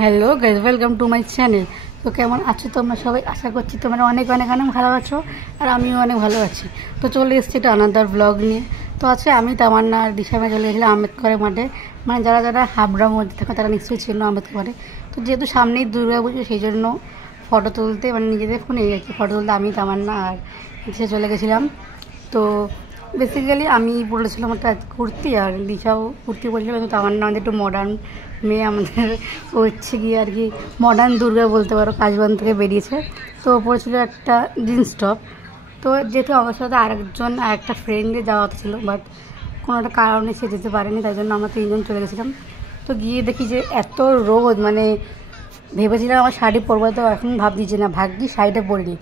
Hello guys, welcome to my channel. তো কেমন আছো তোমরা সবাই? আশা করছি তোমরা অনেক অনেক অনেক ভালো আছো, আর আমিও অনেক ভালো আছি। তো চলে এসেছি একটা আনাদার ব্লগ নিয়ে। তো আছে আমি তামান্না আর দিশামে চলে গেছিলাম আম্বেদকরের মাঠে। মানে যারা যারা হাবড়ার মধ্যে থাকে তারা নিশ্চয়ই ছিল আম্বেদকরে। তো যেহেতু সামনেই দুর্গা পুজো, সেই জন্য ফটো তুলতে মানে নিজেদের ফোনে আর কি ফটো তুলতে আমি তামান্না আর দিশা চলে গেছিলাম। তো বেসিক্যালি আমি পরেছিলাম একটা কুর্তি, আর দিশাও কুর্তি পরেছিল। কিন্তু তামান্না আমাদের একটু মডার্ন মেয়ে, আমাদের হচ্ছে গিয়ে আর কি মডার্ন দুর্গা বলতে পারো, কাজবান থেকে বেরিয়েছে। তো পরেছিল একটা জিন্স টপ। তো যেহেতু আমার সাথে আরেকটা ফ্রেন্ডে যাওয়া ছিল, বাট কোনো একটা কারণে সে যেতে পারেনি, তাই জন্য আমরা তিনজন চলে গেছিলাম। তো গিয়ে দেখি যে এত রোদ, মানে ভেবেছিলাম আমার শাড়ি পরবো, তো এখন ভাবছি যে না, ভাগ্যি শাড়িটা পরিনি।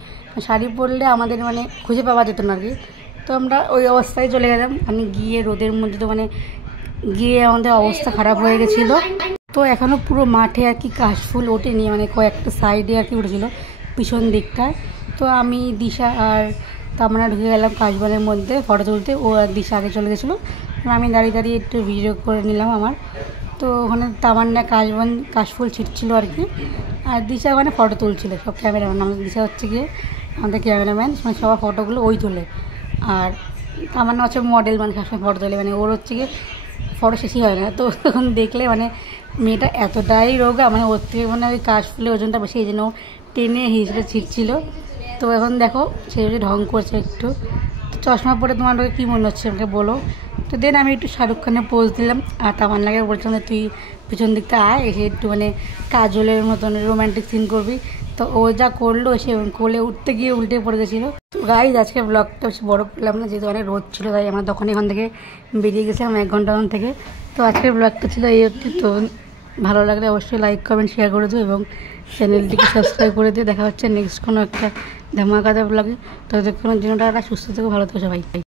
শাড়ি পরলে আমাদের মানে খুঁজে পাওয়া যেত না আর কি। তো আমরা ওই অবস্থায় চলে গেলাম। আমি গিয়ে রোদের মধ্যে তো মানে গিয়ে আমাদের অবস্থা খারাপ হয়ে গেছিলো। তো এখনও পুরো মাঠে আর কি কাশফুল ওঠেনি, মানে কয়েকটা সাইডে আর কি উঠেছিলো পিছন দিকটায়। তো আমি দিশা আর তামান্না ঢুকে গেলাম কাশবনের মধ্যে ফটো তুলতে। ও আর দিশা আগে চলে গেছিলো, আমি দাঁড়িয়ে দাঁড়িয়ে একটু ভিডিও করে নিলাম আমার। তো ওখানে তামান্না কাশফুল ছিটছিল আর কি, আর দিশা ওখানে ফটো তুলছিল। সব ক্যামেরাম্যান, আমাদের দিশা হচ্ছে গিয়ে আমাদের ক্যামেরাম্যান, মানে সবার ফটোগুলো ওই তোলে। আর তামান্না হচ্ছে মডেল, মানে সবসময় ফটো তোলে, মানে ওর হচ্ছে গিয়ে ফটো শেষই হয় না। তো এখন দেখলে মানে মেয়েটা এতটাই রোগা, মানে ওর থেকে মানে ওই কাশফুলের ওজনটা বেশি, এই জন্য টেনে হিসেবে ছিটছিল। তো এখন দেখো সে ঢং করছে একটু। তো চশমা পরে তোমার কী মনে হচ্ছে আমাকে বলো। তো দেন আমি একটু শাহরুখ খানের পোজ দিলাম, আর তামান্নাকে বলছিলাম যে তুই পিছন দিকটা আয়, এসে একটু মানে কাজলের মতন রোম্যান্টিক সিন করবি। তো ও যা করলো, সে কোলে উঠতে গিয়ে উল্টে পড়ে গেছিলো। তো গাইজ আজকে ব্লগটা বেশি বড় করলাম না, যেহেতু অনেক রোদ ছিল, তাই আমরা তখন এখান থেকে বেরিয়ে গেছিলাম 1 ঘন্টা থেকে। তো আজকের ব্লগটা ছিল এই অবধি। তো ভালো লাগলে অবশ্যই লাইক কমেন্ট শেয়ার করে দিও, এবং চ্যানেলটিকে সাবস্ক্রাইব করে দিয়ে দেখা হচ্ছে নেক্সট কোনো একটা ধামাকাদার ব্লগে। তো ততক্ষণের জন্য সুস্থ থেকো, ভালো থেকো সবাই।